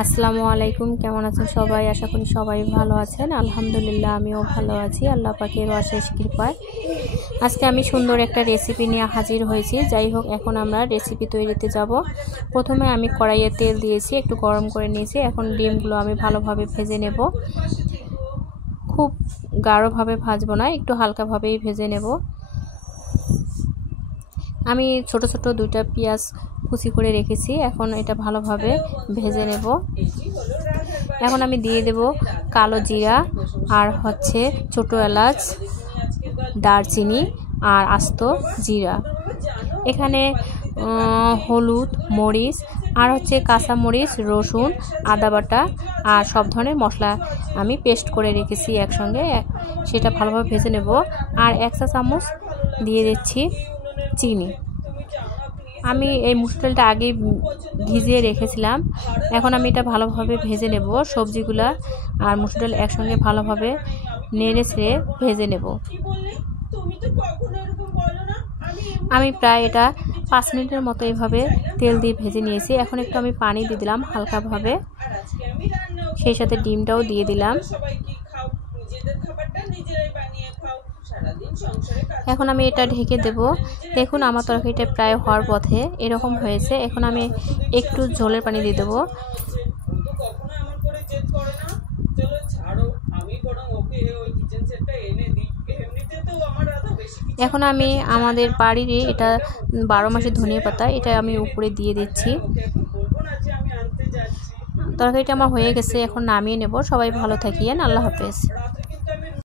আসসালামু আলাইকুম, কেমন আছেন সবাই? আশা করি সবাই ভালো আছেন। আলহামদুলিল্লাহ আমিও ভালো আছি, আল্লাহ পাকের অশেষ কৃপায়। আজকে আমি সুন্দর একটা রেসিপি নিয়ে হাজির হয়েছি। যাই হোক, এখন আমরা রেসিপি তৈরিতে যাব। প্রথমে আমি কড়াইয়ে তেল দিয়েছি, একটু গরম করে নিয়েছি। এখন ডিমগুলো আমি ভালোভাবে ভেজে নেব। খুব গাঢ়ভাবে ভাজবো না, একটু হালকাভাবেই ভেজে নেব। আমি ছোট ছোট দুইটা পেঁয়াজ কুচি করে রেখেছি, এখন এটা ভালোভাবে ভেজে নেব। এখন আমি দিয়ে দেব কালো জিরা আর ছোট এলাচ, দারচিনি আর আস্ত জিরা। এখানে হলুদ, মরিচ আর কাঁচা মরিচ, রসুন, আদা বাটা আর সব ধরনের মশলা আমি পেস্ট করে রেখেছি একসঙ্গে, সেটা ভালোভাবে ভেজে নেব। আর 1 চা চামচ দিয়ে দিচ্ছি চিনি। আমি এই মুসুর ডালটা আগে ভিজিয়ে রেখেছিলাম। এখন আমি এটা ভালোভাবে ভেজে নেব। সবজিগুলা আর মুসুর ডাল একসঙ্গে ভালোভাবে নেড়ে ছেড়ে ভেজে নেব। আমি প্রায় এটা 5 মিনিটের মতো এইভাবে তেল দিয়ে ভেজে নিয়েছি। এখন একটু আমি পানি দিয়ে দিলাম হালকাভাবে, সেই সাথে ডিমটাও দিয়ে দিলাম। এখন আমি এটা ঢেকে দেব। দেখুন আমার তরকারিটা প্রায় হওয়ার পথে এরকম হয়েছে। এখন আমি একটু ঝোলের পানি দিয়ে দেবো। এখন আমি আমাদের বাড়ির এটা 12 মাসের ধনিয়া পাতা, এটা আমি উপরে দিয়ে দিচ্ছি। তরকারিটা আমার হয়ে গেছে, এখন নামিয়ে নেব। সবাই ভালো থাকিয়েন, আল্লাহ হাফেজ।